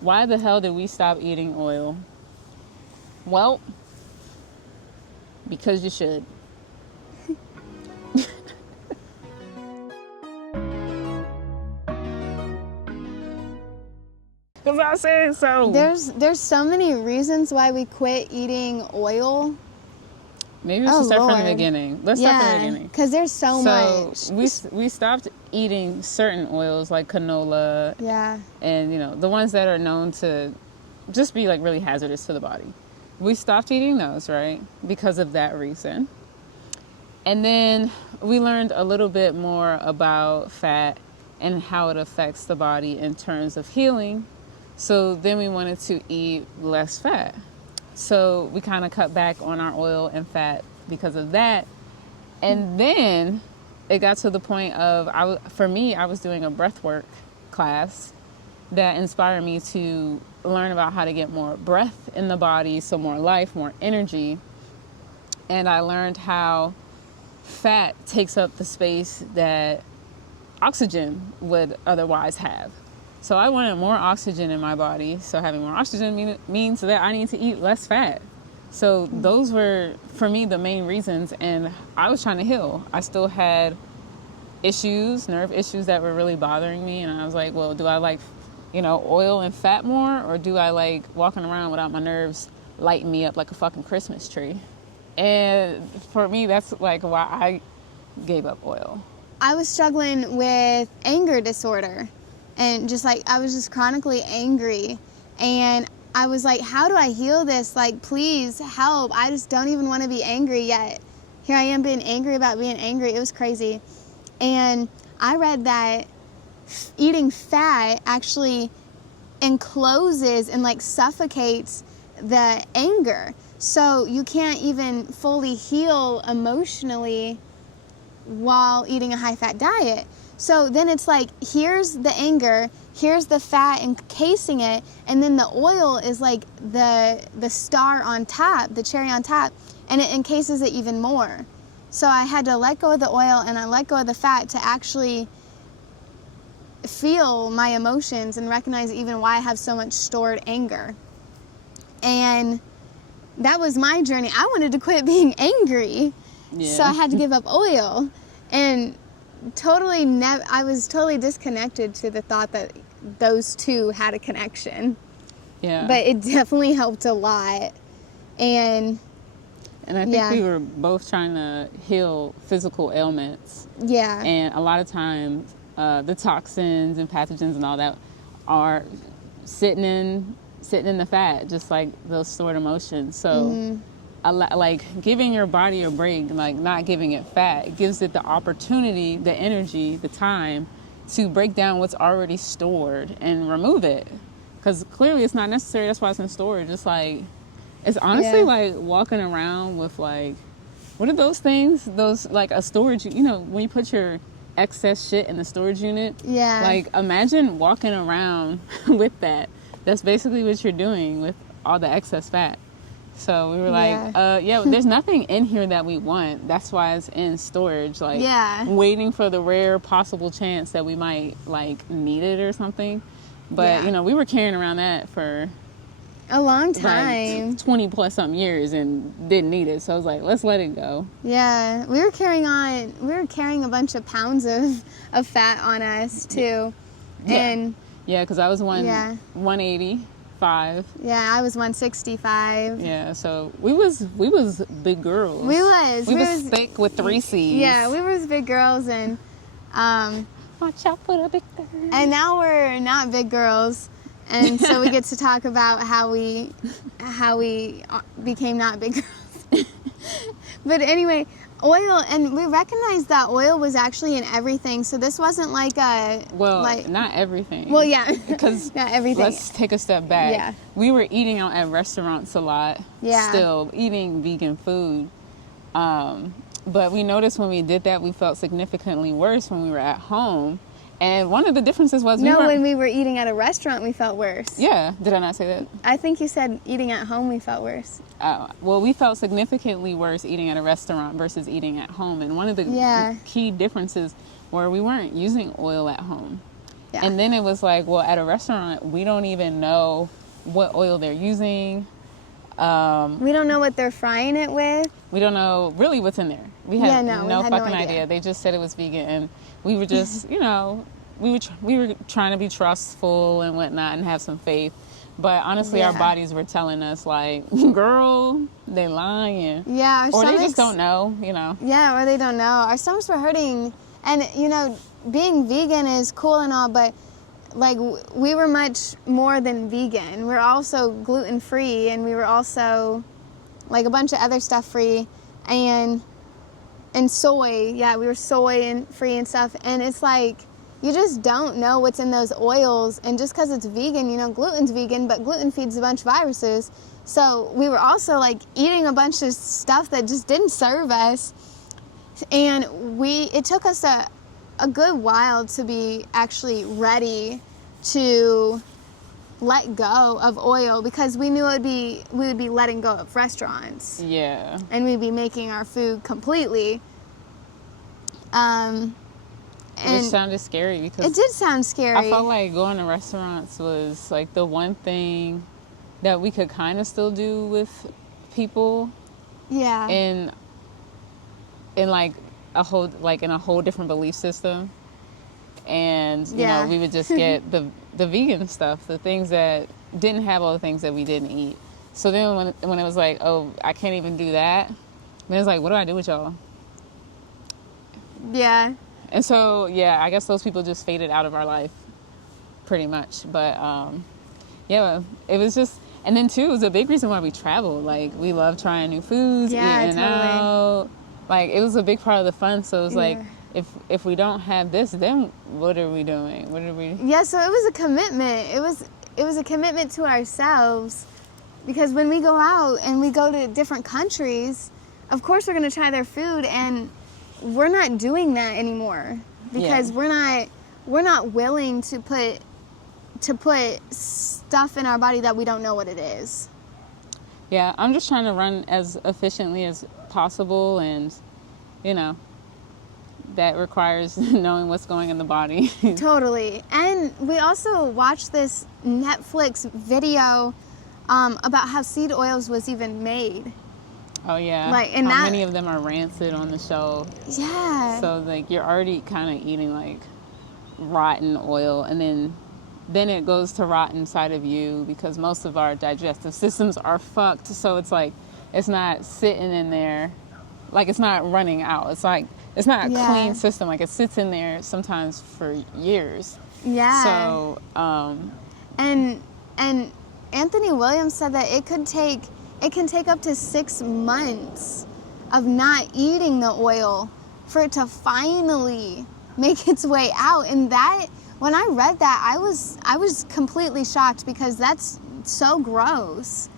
Why the hell did we stop eating oil? Well, because you should. Because I said so. There's so many reasons why we quit eating oil. Maybe we should start from the beginning. Let's start from the beginning. Because there's so much. We stopped eating certain oils like canola. Yeah. And, the ones that are known to just be like really hazardous to the body. We stopped eating those, right? Because of that reason. And then we learned a little bit more about fat and how it affects the body in terms of healing. So then we wanted to eat less fat. So we kind of cut back on our oil and fat because of that. And then it got to the point of, for me, I was doing a breathwork class that inspired me to learn about how to get more breath in the body, so more life, more energy. And I learned how fat takes up the space that oxygen would otherwise have. So I wanted more oxygen in my body. So having more oxygen means that I need to eat less fat. So those were, for me, the main reasons. And I was trying to heal. I still had nerve issues that were really bothering me. And I was like, well, do I like, oil and fat more? Or do I like walking around without my nerves lighting me up like a fucking Christmas tree? And for me, that's like why I gave up oil. I was struggling with anger disorder. And I was just chronically angry. And I was like, how do I heal this? Like, please help. I just don't even want to be angry yet. Here I am being angry about being angry. It was crazy. And I read that eating fat actually encloses and suffocates the anger. So you can't even fully heal emotionally while eating a high-fat diet. So then it's like, here's the anger, here's the fat encasing it, and then the oil is like the star on top, the cherry on top, and it encases it even more. So I had to let go of the oil and I let go of the fat to actually feel my emotions and recognize even why I have so much stored anger. And that was my journey. I wanted to quit being angry, so I had to give up oil. And I was totally disconnected to the thought that those two had a connection. Yeah. But it definitely helped a lot. And I think we were both trying to heal physical ailments. Yeah. And a lot of times, the toxins and pathogens and all that are sitting in the fat, just like those stored emotions. So like giving your body a break, like not giving it fat, it gives it the opportunity, the energy, the time to break down what's already stored and remove it. Because clearly it's not necessary. That's why it's in storage. It's like, it's honestly like walking around with like, what are those things? Those like a storage, when you put your excess shit in the storage unit. Yeah. Like imagine walking around with that. That's basically what you're doing with all the excess fat. So we were like, there's nothing in here that we want. That's why it's in storage, like waiting for the rare possible chance that we might like need it or something. But, we were carrying around that for a long time, like 20 plus something years and didn't need it. So I was like, let's let it go. Yeah. We were carrying a bunch of pounds of fat on us too. Yeah. And because I was 180. Yeah, I was 165. Yeah, so we was big girls. We was thick with 3 C's. Yeah, we was big girls, and watch out for the big girls. And now we're not big girls, and so we get to talk about how we became not big girls. But anyway, oil, and we recognized that oil was actually in everything. So this wasn't like not everything. Well, yeah, because not everything. Let's take a step back. Yeah, we were eating out at restaurants a lot. Yeah, still eating vegan food. But we noticed when we did that, we felt significantly worse when we were at home. And one of the differences was when we were eating at a restaurant, we felt worse. Yeah, did I not say that? I think you said eating at home, we felt worse. Well, we felt significantly worse eating at a restaurant versus eating at home. And one of the key differences were we weren't using oil at home. Yeah. And then it was like, well, at a restaurant, we don't even know what oil they're using. We don't know what they're frying it with. We don't know really what's in there. We had we no had fucking no idea. They just said it was vegan, and we were just, we were trying to be trustful and whatnot and have some faith. But honestly, our bodies were telling us, like, girl, they lying. Yeah, or they just don't know, Yeah, or they don't know. Our stomachs were hurting. And, being vegan is cool and all, but, like, we were much more than vegan. We're also gluten-free, and we were also, like, a bunch of other stuff free. And soy. Yeah, we were soy and free and stuff. And it's like, you just don't know what's in those oils. And just because it's vegan, gluten's vegan, but gluten feeds a bunch of viruses. So we were also, like, eating a bunch of stuff that just didn't serve us. And it took us a good while to be actually ready to let go of oil, because we knew we would be letting go of restaurants. Yeah. And we'd be making our food completely. Which sounded scary because it did sound scary. I felt like going to restaurants was like the one thing that we could kind of still do with people. Yeah. In like a whole different belief system. And we would just get the vegan stuff, the things that didn't have all the things that we didn't eat. So then when it was like, oh, I can't even do that, then it's like, what do I do with y'all? Yeah. And so, I guess those people just faded out of our life pretty much. But, it was just, and then too, it was a big reason why we traveled. Like, we love trying new foods, eating out. Like, it was a big part of the fun. So it was like, if we don't have this, then what are we doing? Yeah, so it was a commitment. It was a commitment to ourselves, because when we go out and we go to different countries, of course we're going to try their food, and we're not doing that anymore, because we're not willing to put stuff in our body that we don't know what it is. Yeah, I'm just trying to run as efficiently as possible, and that requires knowing what's going in the body. Totally. And we also watched this Netflix video about how seed oils was even made. Oh, yeah. Like, and how many of them are rancid on the show. Yeah. So, like, you're already kind of eating, like, rotten oil, and then it goes to rot inside of you, because most of our digestive systems are fucked. So it's like, it's not sitting in there, like, it's not running out. It's like, it's not a clean system. Like, it sits in there sometimes for years. Yeah. So, and Anthony Williams said that it can take up to 6 months of not eating the oil for it to finally make its way out. And that, when I read that, I was completely shocked, because that's so gross.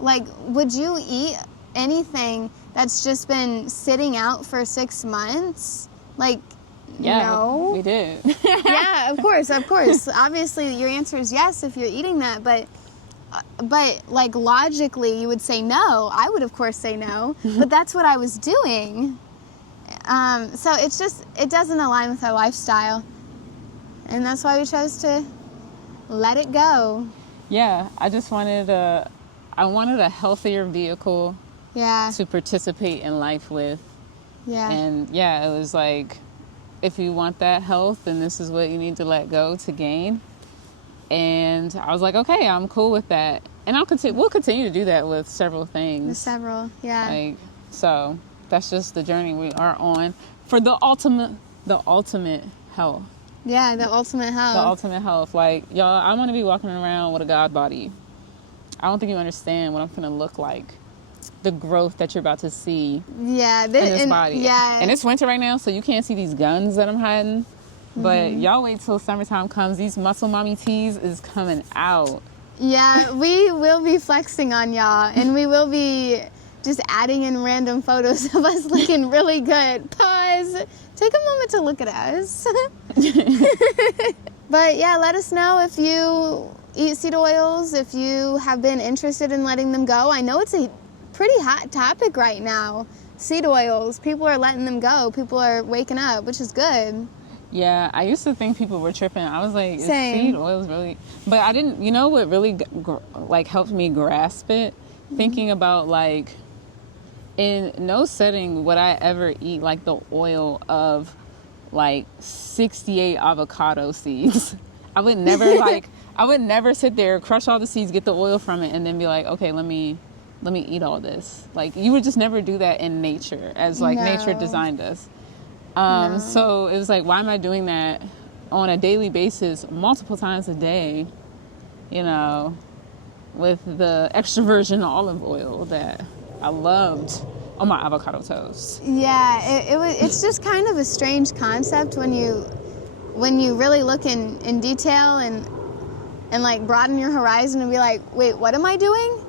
Like, would you eat anything that's just been sitting out for 6 months? Like, no. We did. Yeah, of course. Obviously, your answer is yes if you're eating that, but like, logically, you would say no. I would, of course, say no, but that's what I was doing. So it doesn't align with our lifestyle, and that's why we chose to let it go. Yeah, I just wanted a healthier vehicle to participate in life with. Yeah. And it was like, if you want that health, then this is what you need to let go to gain. And I was like, okay, I'm cool with that. And we'll continue to do that with several things. Yeah. So that's just the journey we are on for the ultimate health. Yeah, the ultimate health. The ultimate health. Like, y'all, I want to be walking around with a God body. I don't think you understand what I'm going to look like. The growth that you're about to see in this body. Yeah. And it's winter right now, so you can't see these guns that I'm hiding. But y'all wait till summertime comes. These muscle mommy tees is coming out. Yeah, we will be flexing on y'all, and we will be just adding in random photos of us looking really good. Pause. Take a moment to look at us. But yeah, let us know if you eat seed oils, if you have been interested in letting them go. I know it's a pretty hot topic right now. Seed oils. People are letting them go. People are waking up, which is good. Yeah, I used to think people were tripping. I was like, is Same. seed oils really? But I didn't. You know what really like helped me grasp it? Thinking about like, in no setting would I ever eat like the oil of like 68 avocado seeds. I would never like. I would never sit there, crush all the seeds, get the oil from it, and then be like, okay, let me eat all this. Like, you would just never do that in nature, as like nature No. designed us. No. So it was like, why am I doing that on a daily basis, multiple times a day, you know, with the extra virgin olive oil that I loved on my avocado toast. Yeah, it's just kind of a strange concept when you really look in detail and like broaden your horizon and be like, wait, what am I doing?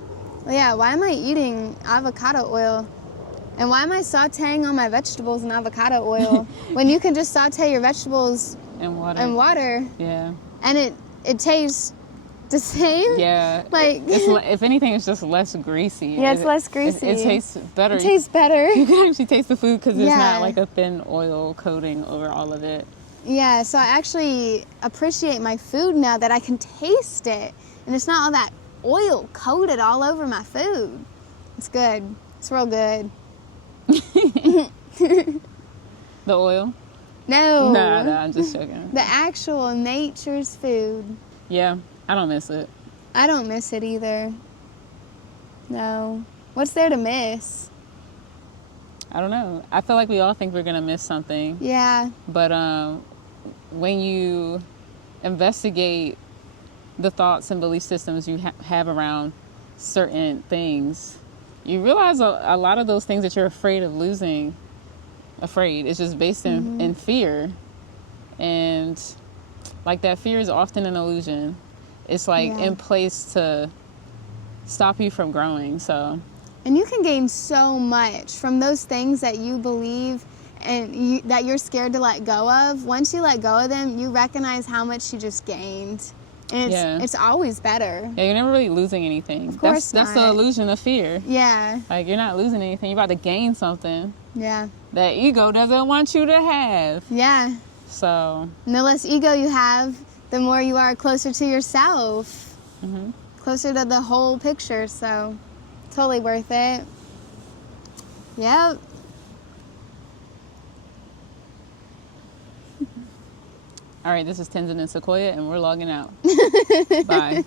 Well, yeah, why am I eating avocado oil? And why am I sauteing all my vegetables in avocado oil when you can just saute your vegetables And water Yeah. and it tastes the same? Yeah. Like, if anything, it's just less greasy. Yeah, it's less greasy. It tastes better. It tastes better. You can actually taste the food because it's Yeah. not like a thin oil coating over all of it. Yeah, so I actually appreciate my food now that I can taste it. And it's not all that oil coated all over my food. It's good. It's real good. The oil? No. Nah, I'm just joking. The actual nature's food. Yeah, I don't miss it. I don't miss it either. No. What's there to miss? I don't know. I feel like we all think we're going to miss something. Yeah. But when you investigate the thoughts and belief systems you have around certain things, you realize a lot of those things that you're afraid of losing, it's just based in fear. And like that fear is often an illusion. It's like in place to stop you from growing. So, and you can gain so much from those things that you believe and that you're scared to let go of. Once you let go of them, you recognize how much you just gained. And it's always better. Yeah, you're never really losing anything. Of course that's the illusion of fear. Yeah. Like, you're not losing anything. You're about to gain something Yeah. that ego doesn't want you to have. Yeah. So. And the less ego you have, the more you are closer to yourself. Mm-hmm. Closer to the whole picture. So, totally worth it. Yep. All right, this is Tenzyn and Sequoia, and we're logging out. Bye.